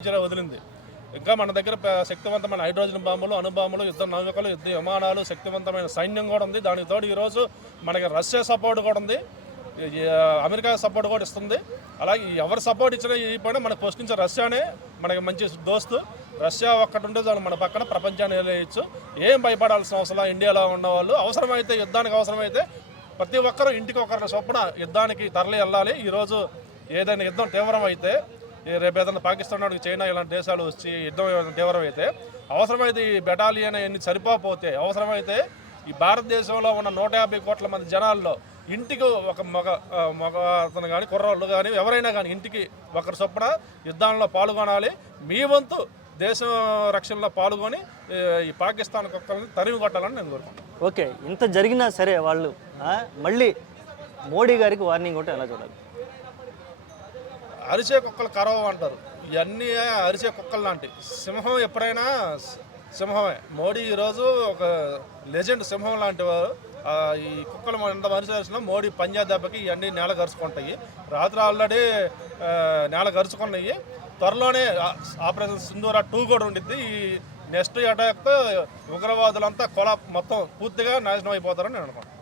వదిలింది. ఇంకా మన దగ్గర శక్తివంతమైన హైడ్రోజన్ బాంబులు, అణుబాంబులు, యుద్ధ నౌకలు, యుద్ధ విమానాలు, శక్తివంతమైన సైన్యం కూడా ఉంది. దానికి తోడు ఈరోజు మనకి రష్యా సపోర్ట్ కూడా ఉంది, అమెరికా సపోర్ట్ కూడా ఇస్తుంది. అలాగే ఎవరు సపోర్ట్ ఇచ్చినా ఈ పైన మనకు ప్రశ్నించే రష్యానే మనకి మంచి దోస్తు. రష్యా ఒక్కటి ఉంటే చాలు మన పక్కన ప్రపంచాన్ని వెళ్ళేయచ్చు. ఏం భయపడాల్సిన అవసరం ఇండియాలో ఉన్నవాళ్ళు. అవసరమైతే యుద్ధానికి అవసరమైతే ప్రతి ఒక్కరూ ఇంటికి ఒకరి చొప్పున యుద్ధానికి తరలి వెళ్ళాలి. ఈరోజు ఏదైనా యుద్ధం తీవ్రమైతే, రేపు ఏదైనా పాకిస్తాన్ నాడు చైనా ఇలాంటి దేశాలు వచ్చి యుద్ధం తీవ్రమైతే అవసరమైతే ఈ బెటాలియన్ ఎన్ని సరిపోతే అవసరమైతే ఈ భారతదేశంలో ఉన్న 150 కోట్ల మంది జనాల్లో ఇంటికి ఒక మగ అతను కానీ కుర్రోళ్ళు కానీ ఎవరైనా కానీ ఇంటికి ఒకరి చొప్పున యుద్ధాల్లో పాల్గొనాలి. మీ వంతు దేశం రక్షణలో పాల్గొని ఈ పాకిస్తాన్ కుక్కల్ని తరిమి కొట్టాలని నేను కోరుకుంటున్నాను. ఓకే, ఇంత జరిగినా సరే వాళ్ళు మళ్ళీ మోడీ గారికి వార్నింగ్ ఉంటే ఎలా చూడాలి? అరిచే కుక్కలు కరవ అంటారు. ఇవన్నీ అరిచే కుక్కలు లాంటి. సింహం ఎప్పుడైనా సింహమే. మోడీ ఈరోజు ఒక లెజెండ్, సింహం లాంటి వారు. ఈ కుక్కలు ఎంత మనిషి మోడీ పంజా దెబ్బకి ఇవన్నీ నేల గరుచుకుంటాయి. రాత్రి ఆల్రెడీ నేల గరుచుకున్నాయి. త్వరలోనే ఆపరేషన్ సింధూరా 2 కూడా ఉండిద్ది. ఈ నెక్స్ట్ అటాక్ ఉగ్రవాదులంతా మొత్తం పూర్తిగా నాశనం అయిపోతారని నేను అనుకుంటున్నాను.